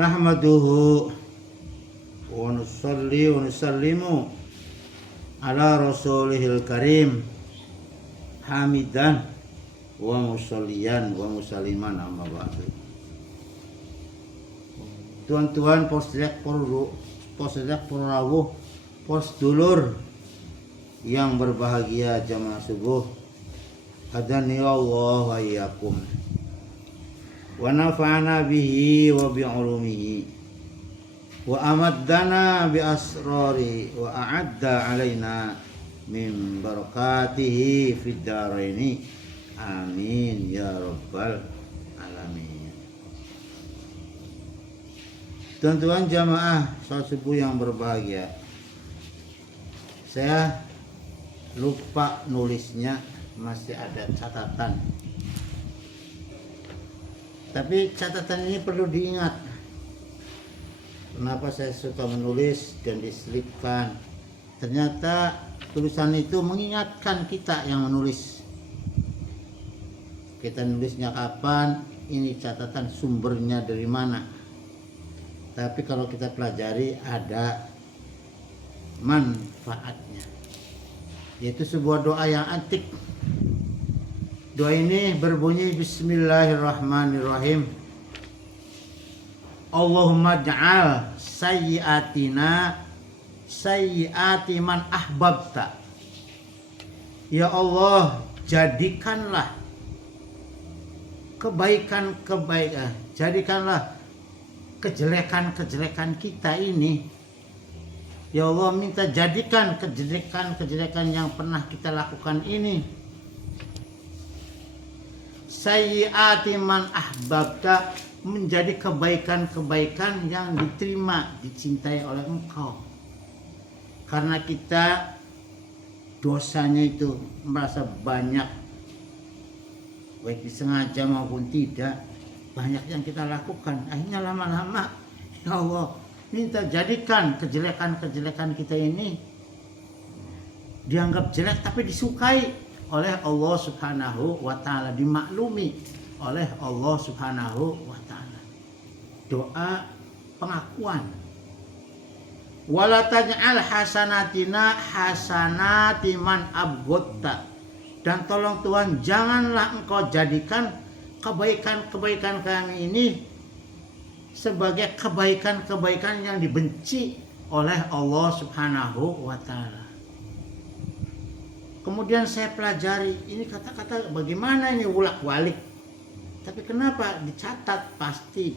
Nahmaduhu wa nusalli wa nusallimu ala rasulihil karim hamidan wa musalliyan wa musalliman amma ba'du. Tuan-tuan posdek porawuh posdulur yang berbahagia jamaah subuh, hadani Allah wa iyyakum wa nafa'ana bihi wa bi'ulumihi wa amaddana bi asrari wa a'adda alaina min barakatihi fid daraini amin ya rabbal alamin. Tuan-tuan jamaah salat subuh yang berbahagia, saya lupa nulisnya, masih ada catatan. Tapi catatan ini perlu diingat. Kenapa saya suka menulis dan diselipkan? Ternyata tulisan itu mengingatkan kita yang menulis. Kita nulisnya kapan, ini catatan sumbernya dari mana. Tapi kalau kita pelajari ada manfaatnya. Yaitu sebuah doa yang antik. Doa ini berbunyi Bismillahirrahmanirrahim. Allahumma ja'al sayyiatina sayyiati man ahbabta. Ya Allah, jadikanlah jadikanlah kejelekan-kejelekan kita ini. Ya Allah, minta jadikan kejelekan-kejelekan yang pernah kita lakukan ini sayyiati man ahbabta, menjadi kebaikan-kebaikan yang diterima, dicintai oleh Engkau. Karena kita dosanya itu merasa banyak, baik disengaja maupun tidak, banyak yang kita lakukan. Akhirnya lama-lama, ya Allah, minta jadikan kejelekan-kejelekan kita ini dianggap jelek tapi disukai oleh Allah Subhanahu wa ta'ala, dimaklumi oleh Allah Subhanahu wa ta'ala. Doa pengakuan. Wala taj'al hasanatina hasanati man abghadta. Dan tolong Tuhan, janganlah Engkau jadikan kebaikan-kebaikan kami ini sebagai kebaikan-kebaikan yang dibenci oleh Allah Subhanahu wa ta'ala. Kemudian saya pelajari ini kata-kata bagaimana ini ulak-walik. Tapi kenapa dicatat? Pasti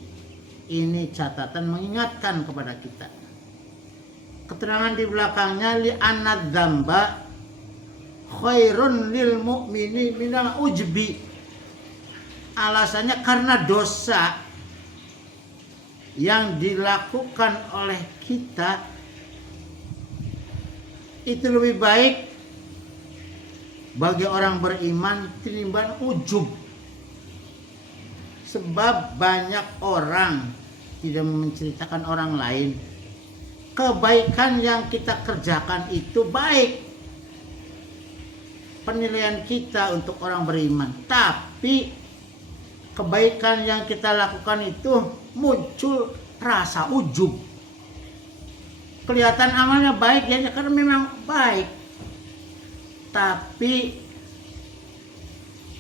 ini catatan mengingatkan kepada kita. Keterangan di belakangnya li anad dzamba khairun lil mu'mini minal ujbi. Alasannya karena dosa yang dilakukan oleh kita itu lebih baik bagi orang beriman tinimbang ujub. Sebab banyak orang tidak menceritakan orang lain kebaikan yang kita kerjakan itu baik, penilaian kita untuk orang beriman. Tapi kebaikan yang kita lakukan itu muncul rasa ujub. Kelihatan amalnya baik ya, karena memang baik. Tapi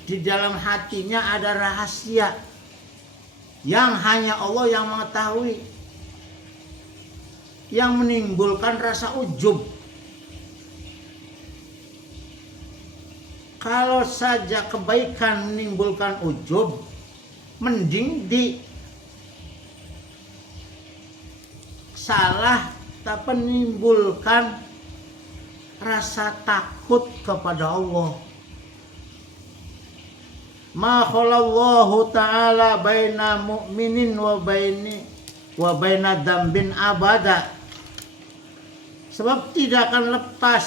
di dalam hatinya ada rahasia yang hanya Allah yang mengetahui, yang menimbulkan rasa ujub. Kalau saja kebaikan menimbulkan ujub, mending di salah tak menimbulkan rasa takut kepada Allah. Ma khalallahu ta'ala baina mu'minin wa baina dambin abada. Sebab tidak akan lepas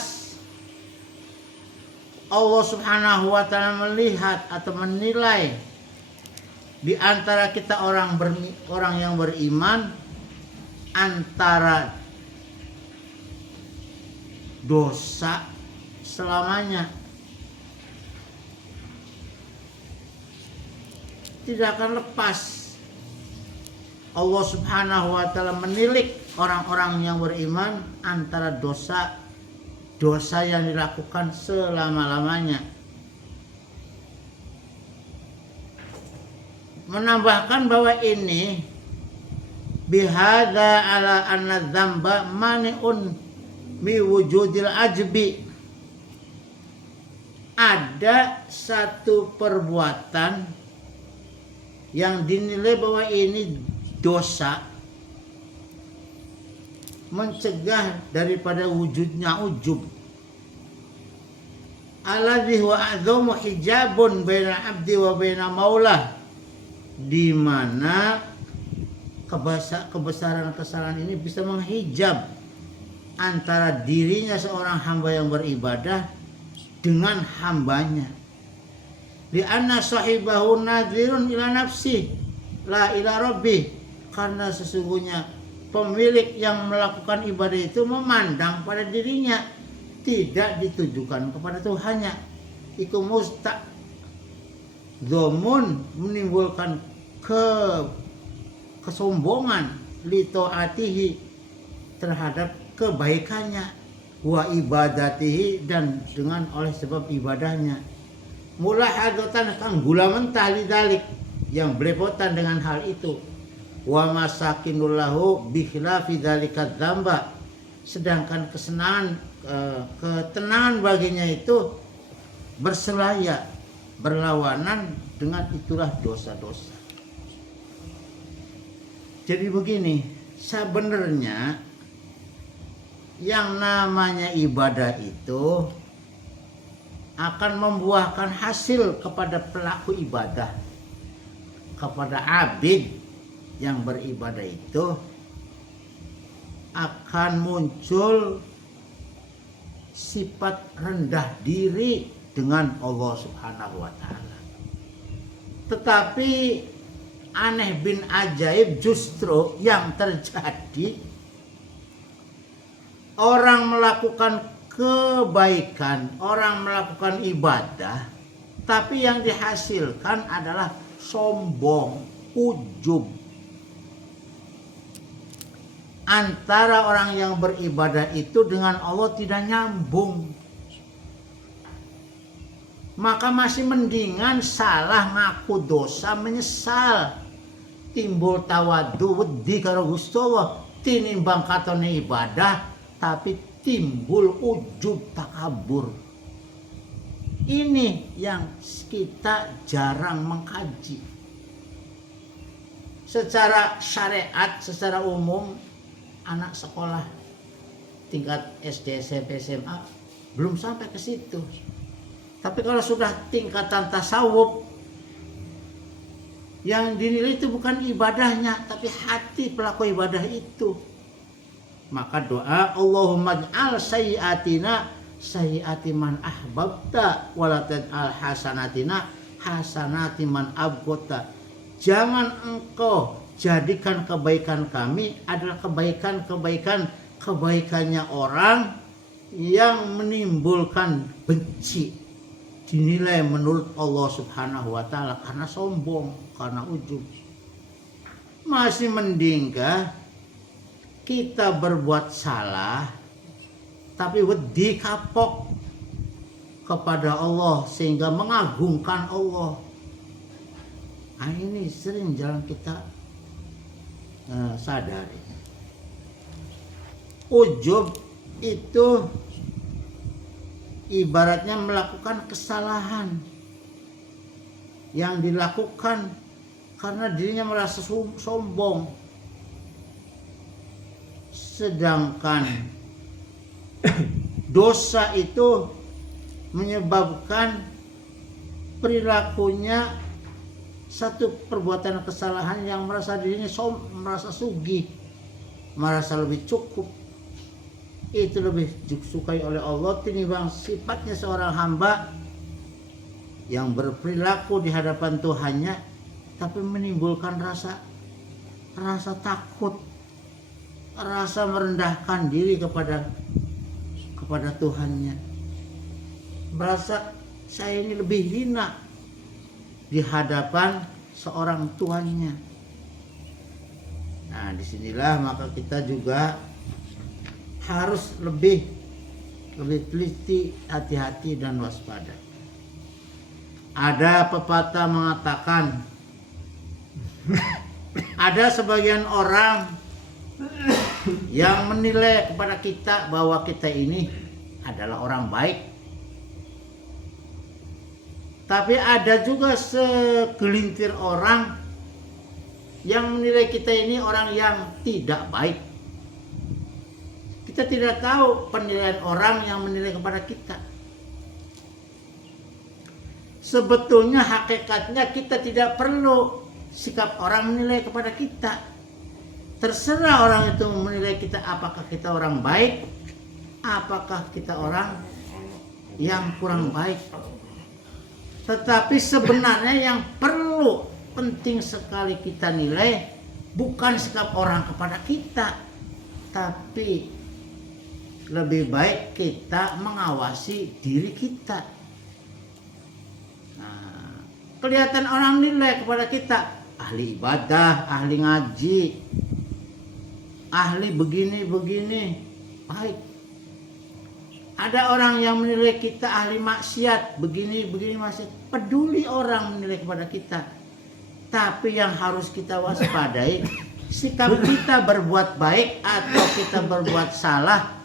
Allah Subhanahu wa ta'ala melihat atau menilai di antara kita orang yang beriman antara dosa selamanya. Tidak akan lepas Allah Subhanahu wa taala menilik orang-orang yang beriman antara dosa yang dilakukan selama-lamanya. Menambahkan bahwa ini bihadza ala anna dzamba mani'un mi wujudil ajbi. Ada satu perbuatan yang dinilai bahwa ini dosa, mencegah daripada wujudnya ujub. Alladzi huwa a'dhamu hijabun baina abdi wa baina maulah, di mana kebesaran kesalahan ini bisa menghijab antara dirinya seorang hamba yang beribadah dengan hambanya. Di anna sahibahu nadhirun ila nafsi la ila rabbi, karena sesungguhnya pemilik yang melakukan ibadah itu memandang pada dirinya, tidak ditujukan kepada Tuhannya. Iku mustaqdhamun, menimbulkan kesombongan li taatihi, terhadap kebaikannya, wa ibadatihi, dan dengan oleh sebab ibadahnya. Mulahadatan kang gula mentah lidalik, yang belepotan dengan hal itu. Wa masakinul lahu bi khilafi dzalika dzamba, sedangkan ketenangan baginya itu berselaya, berlawanan dengan itulah dosa-dosa. Jadi begini, sebenarnya yang namanya ibadah itu akan membuahkan hasil kepada pelaku ibadah, kepada abid yang beribadah itu akan muncul sifat rendah diri dengan Allah Subhanahu wa taala. Tetapi aneh bin ajaib, justru yang terjadi orang melakukan kebaikan, orang melakukan ibadah, tapi yang dihasilkan adalah sombong, ujub. Antara orang yang beribadah itu dengan Allah tidak nyambung. Maka masih mendingan salah, ngaku dosa, menyesal, timbul tawadu wedi karo Gusti Allah, tinimbang katone ibadah tapi timbul ujub, takabur. Ini yang kita jarang mengkaji. Secara syariat, secara umum, anak sekolah tingkat SD, SMP, SMA belum sampai ke situ. Tapi kalau sudah tingkatan tasawuf, yang dinilai itu bukan ibadahnya, tapi hati pelaku ibadah itu. Maka doa, Allahumma ij'al sayyi'atina sayyi'ati man ahbabta wa la taj'al hasanatina hasanati man abghadta. Jangan engkau jadikan kebaikan kami adalah kebaikannya orang yang menimbulkan benci, dinilai menurut Allah Subhanahu wa taala karena sombong, karena ujub. Masih mendingkah kita berbuat salah tapi wedi kapok kepada Allah sehingga mengagungkan Allah. Nah, ini sering jarang kita sadari. Ujub itu ibaratnya melakukan kesalahan yang dilakukan karena dirinya merasa sombong. Sedangkan dosa itu menyebabkan perilakunya satu perbuatan kesalahan yang merasa dirinya merasa sugih, merasa lebih cukup. Itu lebih disukai oleh Allah tinimbang sifatnya seorang hamba yang berperilaku di hadapan Tuhannya tapi menimbulkan rasa takut, rasa merendahkan diri kepada Tuhannya. Merasa saya ini lebih hina di hadapan seorang Tuhannya. Nah, disinilah maka kita juga harus lebih teliti, hati-hati dan waspada. Ada pepatah mengatakan ada sebagian orang yang menilai kepada kita bahwa kita ini adalah orang baik. Tapi ada juga segelintir orang yang menilai kita ini orang yang tidak baik. Kita tidak tahu penilaian orang yang menilai kepada kita. Sebetulnya hakikatnya kita tidak perlu sikap orang menilai kepada kita. Terserah orang itu menilai kita apakah kita orang baik, apakah kita orang yang kurang baik. Tetapi sebenarnya yang perlu penting sekali kita nilai bukan sikap orang kepada kita, tapi lebih baik kita mengawasi diri kita. Kelihatan orang nilai kepada kita ahli ibadah, ahli ngaji, ahli begini baik. Ada orang yang menilai kita ahli maksiat, begini maksiat. Peduli orang menilai kepada kita. Tapi yang harus kita waspadai, sikap kita berbuat baik atau kita berbuat salah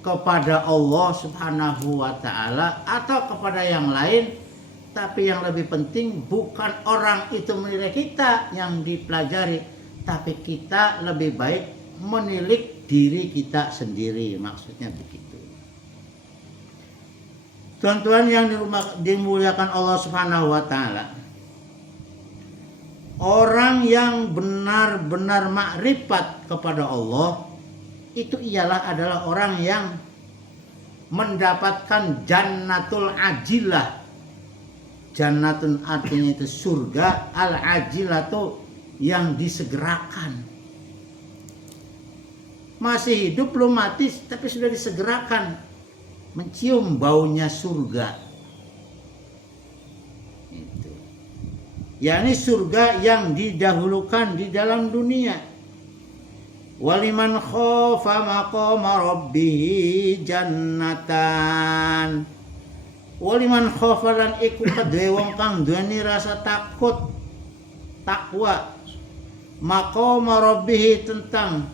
kepada Allah Subhanahu wa taala atau kepada yang lain. Tapi yang lebih penting bukan orang itu menilai kita yang dipelajari, tapi kita lebih baik menilik diri kita sendiri, maksudnya begitu. Tuan-tuan yang dimuliakan Allah Subhanahu wa taala, orang yang benar-benar makrifat kepada Allah itu adalah orang yang mendapatkan jannatul ajilah. Jannatun artinya itu surga, al-ajilatu yang disegerakan. Masih hidup belum mati tapi sudah disegerakan, mencium baunya surga. Itu. yakni surga yang didahulukan di dalam dunia. Waliman khofa maqama rabbih jannatan. Waliman khofa lan iku kedue wong kang duweni rasa takut, takwa, maqama rabbih tentang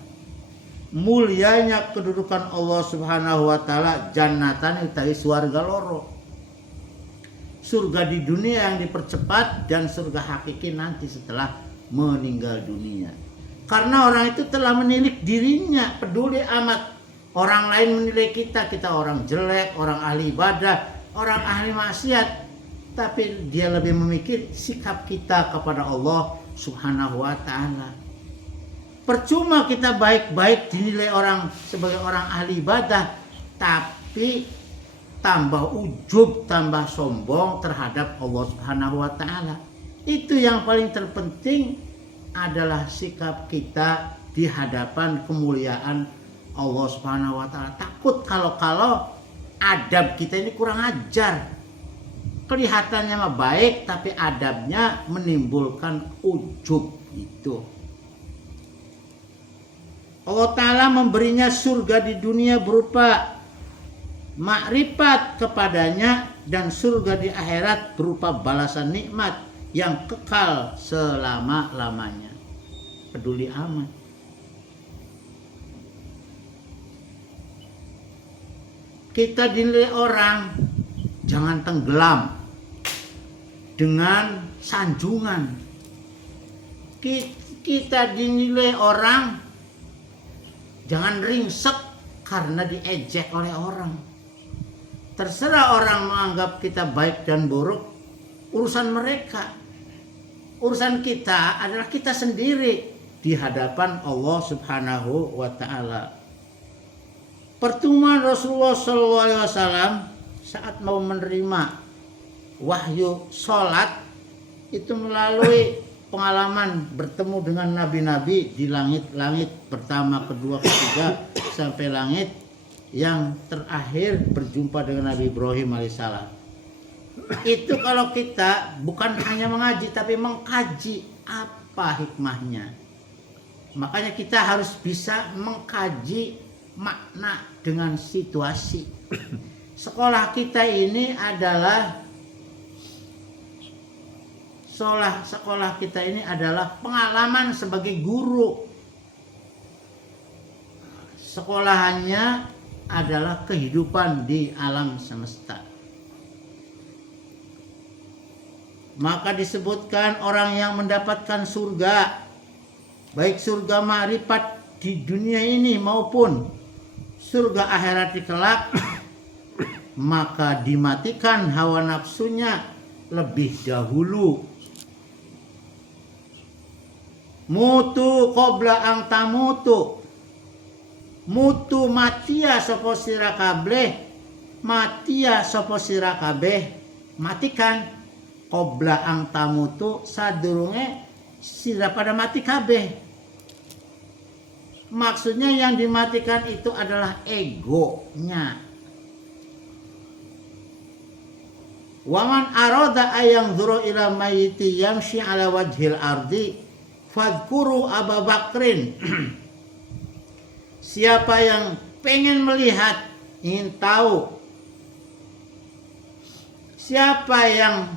mulianya kedudukan Allah Subhanahu wa taala, jannatan utawi swarga loro. Surga di dunia yang dipercepat dan surga hakiki nanti setelah meninggal dunia. Karena orang itu telah menilik dirinya, peduli amat orang lain menilai kita orang jelek, orang ahli ibadah, orang ahli maksiat, tapi dia lebih memikir sikap kita kepada Allah Subhanahu wa taala. Percuma kita baik-baik dinilai orang sebagai orang ahli ibadah, tapi tambah ujub, tambah sombong terhadap Allah Subhanahu wa taala. Itu yang paling terpenting adalah sikap kita di hadapan kemuliaan Allah Subhanahu wa taala. Takut kalau adab kita ini kurang ajar. Kelihatannya mah baik tapi adabnya menimbulkan ujub itu. Allah Ta'ala memberinya surga di dunia berupa makrifat kepadanya, dan surga di akhirat berupa balasan nikmat yang kekal selama-lamanya. Peduli amat. Kita dinilai orang, jangan tenggelam dengan sanjungan. Kita dinilai orang, jangan ringsek karena diejek oleh orang. Terserah orang menganggap kita baik dan buruk, urusan mereka. Urusan kita adalah kita sendiri di hadapan Allah Subhanahu wa taala. Pertemuan Rasulullah SAW saat mau menerima wahyu sholat itu melalui pengalaman bertemu dengan nabi-nabi di langit-langit pertama, kedua, ketiga sampai langit yang terakhir berjumpa dengan Nabi Ibrahim alaihissalam. Itu kalau kita bukan hanya mengaji tapi mengkaji apa hikmahnya. Makanya kita harus bisa mengkaji makna dengan situasi. Sekolah kita ini adalah pengalaman sebagai guru. Sekolahannya adalah kehidupan di alam semesta. Maka disebutkan orang yang mendapatkan surga, baik surga ma'rifat di dunia ini maupun surga akhirat di kelak, maka dimatikan hawa nafsunya lebih dahulu. Mutu qabla ang tamutu. Mutu matia sapa sira kabeh, matia sapa sira kabeh, matikan qabla ang tamutu, sadurunge sira pada mati kabeh. Maksudnya yang dimatikan itu adalah egonya. Waman arada ayang dzuru ila mayyiti yamshi ala wajhil ardi fadhkuru Abu Bakrin. Siapa yang pengen melihat, ingin tahu siapa yang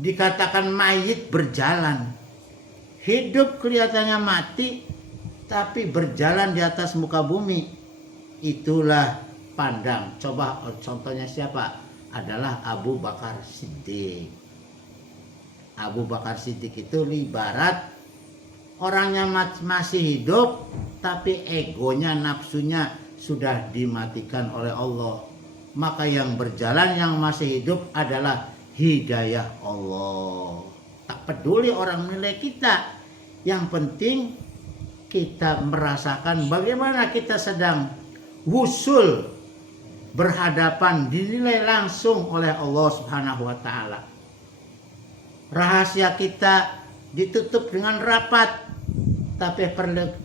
dikatakan mayit berjalan, hidup kelihatannya mati tapi berjalan di atas muka bumi, itulah pandang. Coba contohnya siapa? Adalah Abu Bakar Siddiq. Abu Bakar Siddiq itu ibarat orangnya masih hidup tapi egonya, nafsunya sudah dimatikan oleh Allah. Maka yang berjalan, yang masih hidup adalah hidayah Allah. Tak peduli orang menilai kita, yang penting kita merasakan bagaimana kita sedang wusul, berhadapan, dinilai langsung oleh Allah Subhanahu wa taala. Rahasia kita ditutup dengan rapat, tapi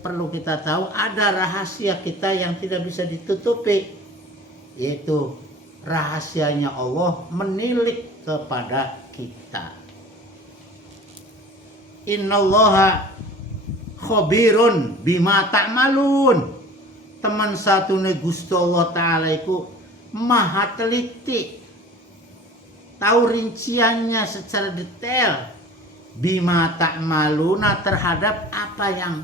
perlu kita tahu ada rahasia kita yang tidak bisa ditutupi, yaitu rahasianya Allah menilik kepada kita. Innallaha khabirun bima ta'malun. Teman satune Gusti Allah taala iku maha teliti, tahu rinciannya secara detail, bima ta'maluna, terhadap apa yang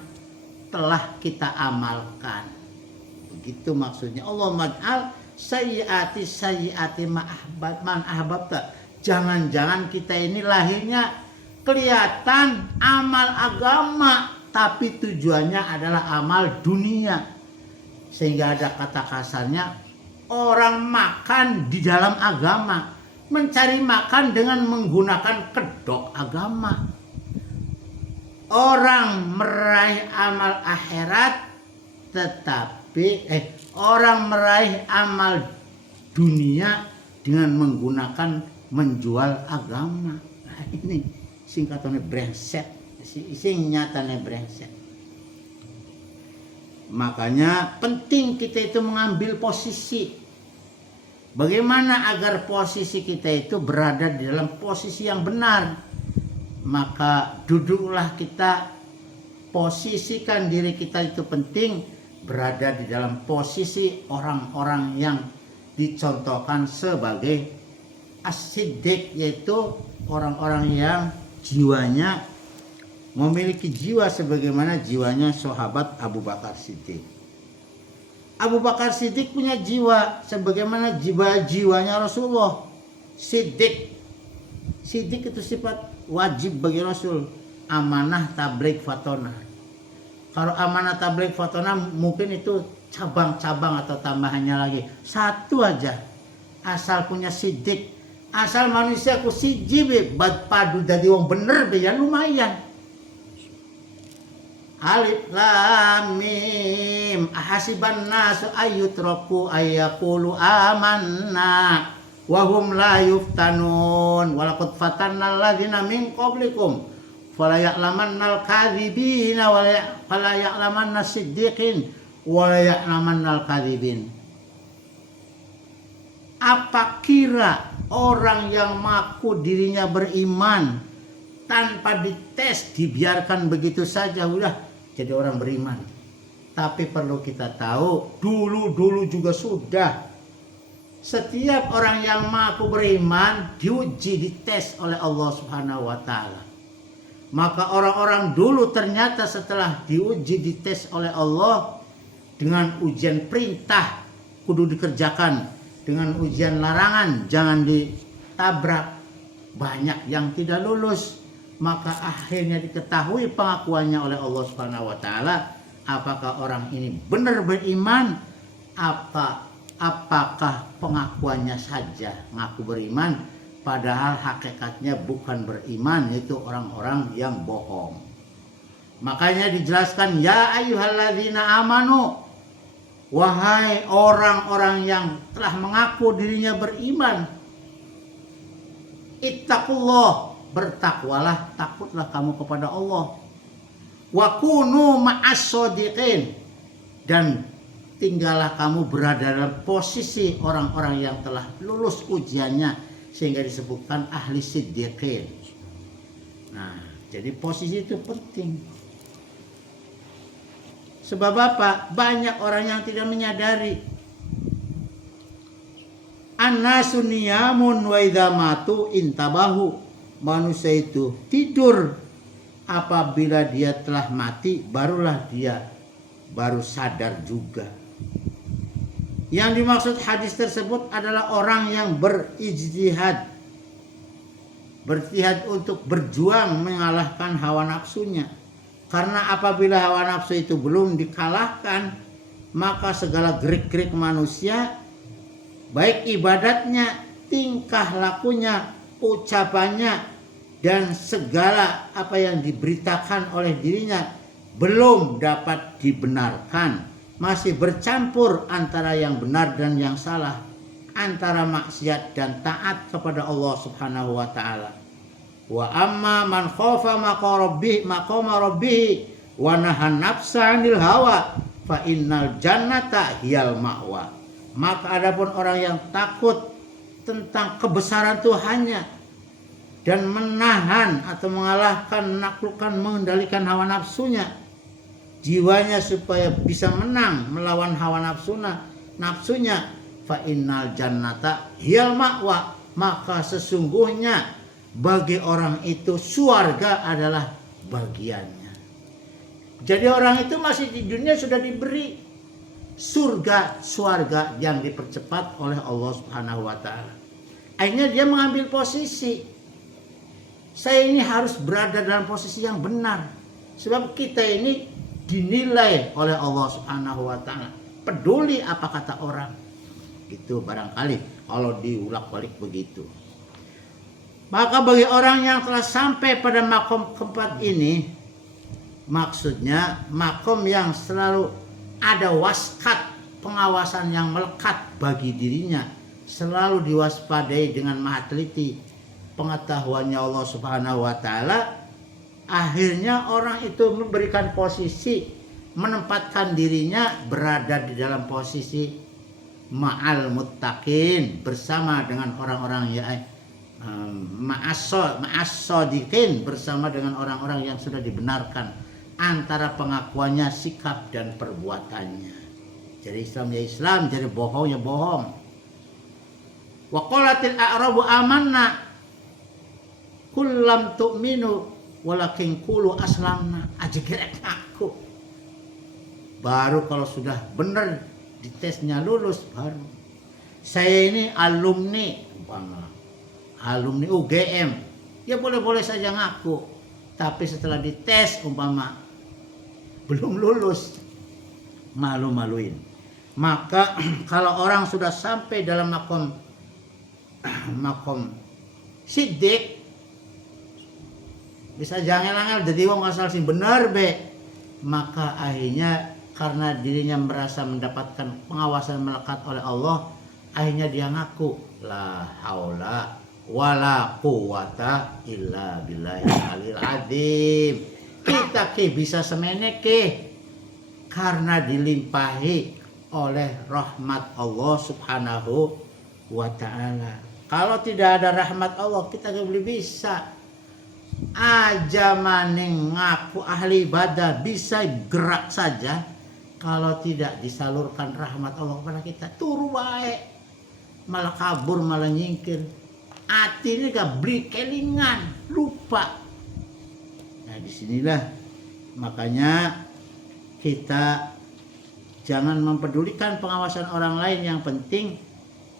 telah kita amalkan. Begitu maksudnya. Allah mad'al sayyiati man ahbabta. Jangan-jangan kita ini lahirnya kelihatan amal agama, tapi tujuannya adalah amal dunia. Sehingga ada kata kasarnya, orang makan di dalam agama, mencari makan dengan menggunakan kedok agama. Orang meraih amal akhirat, tetapi orang meraih amal dunia dengan menggunakan menjual agama. Nah, ini singkatannya brengsek, sing nyatanya brengsek. Makanya penting kita itu mengambil posisi. Bagaimana agar posisi kita itu berada di dalam posisi yang benar? Maka duduklah kita, posisikan diri kita itu penting berada di dalam posisi orang-orang yang dicontohkan sebagai as-siddiq, yaitu orang-orang yang jiwanya memiliki jiwa sebagaimana jiwanya sahabat Abu Bakar Siddiq. Abu Bakar Siddiq punya jiwa sebagaimana jiwanya Rasulullah. Siddiq itu sifat wajib bagi Rasul. Amanah, tabligh, fatonah. Kalau amanah, tabligh, fatonah mungkin itu cabang-cabang atau tambahannya lagi. Satu aja. Asal punya siddiq, asal manusia ku siji be padu dadi wong bener be ya lumayan. Alif lam mim ahasiban nasu ayyutraku ayyaqulu amanna wa hum la yuftanun walaqad fatanna alladzina min qablikum fala ya'lamannal kadzibina wa la ya'lamannas siddiqin wa la ya'lamannal kadzibin. Apa kira orang yang mengaku dirinya beriman tanpa dites, dibiarkan begitu saja udah jadi orang beriman. Tapi perlu kita tahu, dulu juga sudah. Setiap orang yang mengaku beriman diuji, dites oleh Allah Subhanahu wa taala. Maka orang-orang dulu ternyata setelah diuji, dites oleh Allah dengan ujian perintah kudu dikerjakan, dengan ujian larangan jangan ditabrak, banyak yang tidak lulus. Maka akhirnya diketahui pengakuannya oleh Allah Subhanahu wa taala, apakah orang ini benar beriman, apakah pengakuannya saja ngaku beriman, padahal hakikatnya bukan beriman, yaitu orang-orang yang bohong. Makanya dijelaskan, ya ayyuhalladzina amanu, wahai orang-orang yang telah mengaku dirinya beriman, ittaqullah, bertakwalah, takutlah kamu kepada Allah. Wa kunu ma'as shodiqin, dan tinggallah kamu berada dalam posisi orang-orang yang telah lulus ujiannya, sehingga disebutkan ahli siddiqin. Nah, jadi posisi itu penting. Sebab apa? Banyak orang yang tidak menyadari. An-nasu niyamun wa idza matu intabahu. Manusia itu tidur, apabila dia telah mati barulah dia baru sadar juga. Yang dimaksud hadis tersebut adalah orang yang berijtihad, untuk berjuang mengalahkan hawa nafsunya. Karena apabila hawa nafsu itu belum dikalahkan, maka segala gerik-gerik manusia, baik ibadatnya, tingkah lakunya, ucapannya, dan segala apa yang diberitakan oleh dirinya belum dapat dibenarkan. Masih bercampur antara yang benar dan yang salah, antara maksiat dan taat kepada Allah Subhanahu wa taala. Wa amma man khafa maqama rabbih wa nahan nafsa 'anil hawa fa innal jannata hiyal ma'wa. Maka adapun orang yang takut tentang kebesaran Tuhannya dan menahan atau mengalahkan, menaklukkan, mengendalikan hawa nafsunya, jiwanya supaya bisa menang melawan hawa nafsunya, fa innal jannata hiyal ma'wa, maka sesungguhnya bagi orang itu surga adalah bagiannya. Jadi orang itu masih di dunia sudah diberi surga yang dipercepat oleh Allah Subhanahu wa taala. Akhirnya dia mengambil posisi, saya ini harus berada dalam posisi yang benar, sebab kita ini dinilai oleh Allah Subhanahu wa taala. Peduli apa kata orang, gitu barangkali kalau diulak-balik begitu. Maka bagi orang yang telah sampai pada makom keempat ini, maksudnya makom yang selalu ada waskat, pengawasan yang melekat bagi dirinya, selalu diwaspadai dengan maha teliti pengetahuannya Allah Subhanahu wa taala, akhirnya orang itu memberikan posisi, menempatkan dirinya berada di dalam posisi ma'al muttaqin, bersama dengan orang-orang yang ma'as-shodiqin, bersama dengan orang-orang yang sudah dibenarkan antara pengakuannya, sikap dan perbuatannya. Jadi Islam ya Islam, jadi bohong ya bohong. Wa qalatil a'rabu amanna kullam tu'minu walakin qulu aslamna, aja gerek aku. Baru kalau sudah benar ditesnya lulus, baru saya ini alumni UGM, ya boleh-boleh saja ngaku. Tapi setelah dites umpama belum lulus, malu-maluin. Maka kalau orang sudah sampai dalam makom siddiq, bisa jangan jadi wong asal sing bener be, maka akhirnya karena dirinya merasa mendapatkan pengawasan melekat oleh Allah, akhirnya dia ngaku la haula wala quwata illa billahil aliyil azim. Kita bisa semene karena dilimpahi oleh rahmat Allah Subhanahu wa taala. Kalau tidak ada rahmat Allah, kita gak boleh bisa. aja maning ngaku ahli ibadah bisa gerak saja, kalau tidak disalurkan rahmat Allah kepada kita turu wae, malah kabur, malah nyingkir, hati ini gak beli kelingan, lupa. Nah disinilah makanya kita jangan mempedulikan pengawasan orang lain, yang penting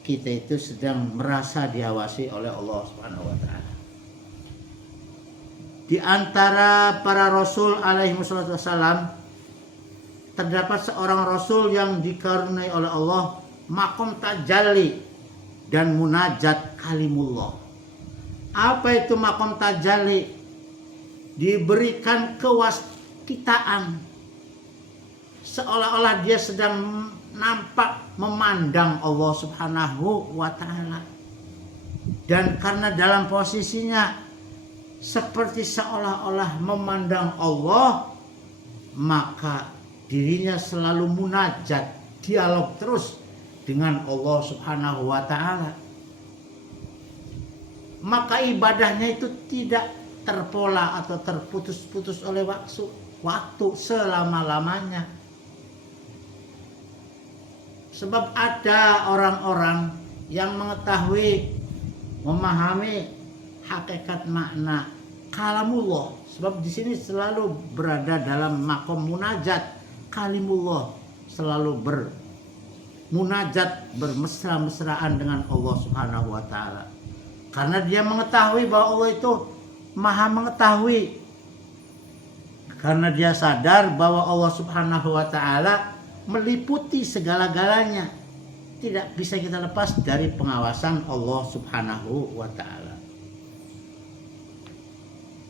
kita itu sedang merasa diawasi oleh Allah Subhanahu wa taala. Di antara para rasul alaihi wassalam terdapat seorang rasul yang dikaruniai oleh Allah makom tajalli dan munajat kalimullah. Apa itu makom tajalli? Diberikan kewaskitaan, seolah-olah dia sedang nampak memandang Allah Subhanahu wa taala. Dan karena dalam posisinya seperti seolah-olah memandang Allah, maka dirinya selalu munajat, dialog terus dengan Allah Subhanahu wa taala. Maka ibadahnya itu tidak terpola atau terputus-putus oleh waktu selama-lamanya. Sebab ada orang-orang yang mengetahui, memahami hakikat makna kalamullah. Sebab di sini selalu berada dalam makom munajat kalimullah, selalu bermunajat, bermesra-mesraan dengan Allah Subhanahu wa taala. Karena dia mengetahui bahwa Allah itu maha mengetahui. Karena dia sadar bahwa Allah Subhanahu wa taala meliputi segala-galanya. Tidak bisa kita lepas dari pengawasan Allah Subhanahu wa taala.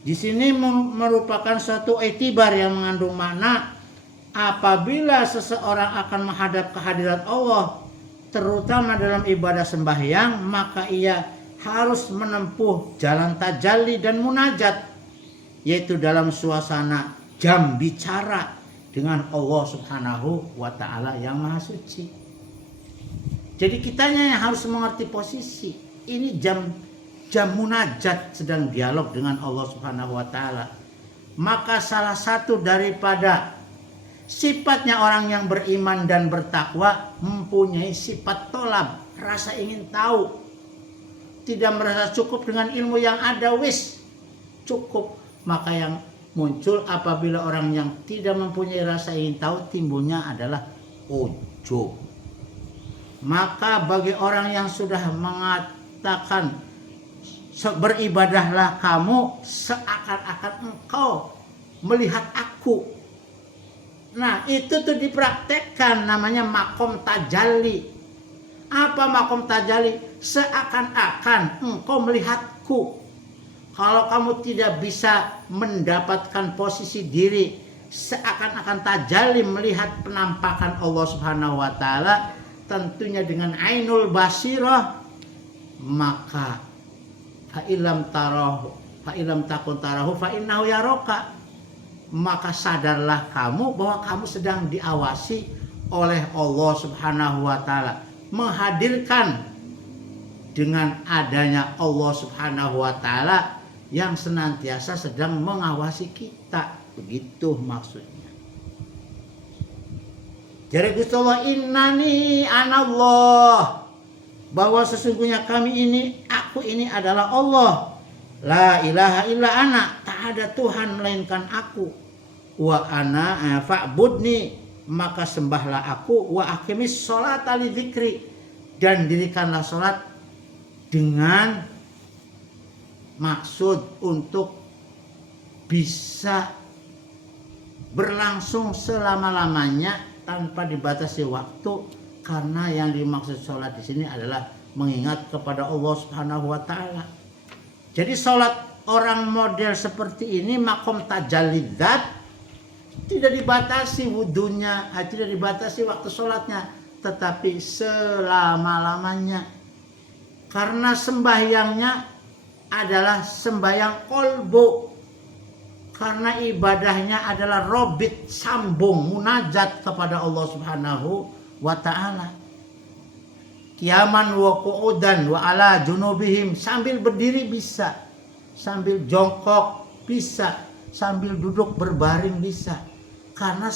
Di sini merupakan suatu etibar yang mengandung makna apabila seseorang akan menghadap kehadirat Allah, terutama dalam ibadah sembahyang, maka ia harus menempuh jalan tajalli dan munajat, yaitu dalam suasana jam bicara dengan Allah Subhanahu wa taala yang maha suci. Jadi kitanya yang harus mengerti posisi. Ini jam munajat, sedang dialog dengan Allah Subhanahu wa taala. Maka salah satu daripada sifatnya orang yang beriman dan bertakwa mempunyai sifat tolab, rasa ingin tahu. Tidak merasa cukup dengan ilmu yang ada, wis cukup. Maka yang muncul apabila orang yang tidak mempunyai rasa ingin tahu, timbulnya adalah ujub. Maka bagi orang yang sudah mengatakan beribadahlah kamu seakan-akan engkau melihat aku. Nah itu tuh dipraktekkan, namanya makom tajalli. Apa makom tajalli? Seakan-akan engkau melihatku. Kalau kamu tidak bisa mendapatkan posisi diri seakan-akan tajalli melihat penampakan Allah Subhanahu wa taala, tentunya dengan ainul basirah, maka fa'ilam takun tarahu fa'innahu yaraka. Maka sadarlah kamu bahwa kamu sedang diawasi oleh Allah Subhanahu wa taala. Menghadirkan dengan adanya Allah Subhanahu wa taala yang senantiasa sedang mengawasi kita. Begitu maksudnya. Jadi Gusti Allah, innani anallah, bahwa sesungguhnya kami ini, aku ini adalah Allah. La ilaha illa ana, tak ada Tuhan melainkan aku. Wa ana fa'budni, maka sembahlah aku. Wa aqimis sholata li dzikri, dan dirikanlah sholat dengan maksud untuk bisa berlangsung selama-lamanya tanpa dibatasi waktu. Karena yang dimaksud sholat di sini adalah mengingat kepada Allah Subhanahu wa taala. Jadi sholat orang model seperti ini makom tajallidat, tidak dibatasi wudunya, tidak dibatasi waktu sholatnya, tetapi selama-lamanya. Karena sembahyangnya adalah sembahyang kolbu, karena ibadahnya adalah robit, sambung, munajat kepada Allah Subhanahu wa ta'ala. Qiyaman wa qu'udan wa ala junubihim, sambil berdiri bisa, sambil jongkok bisa, sambil duduk berbaring bisa. Karena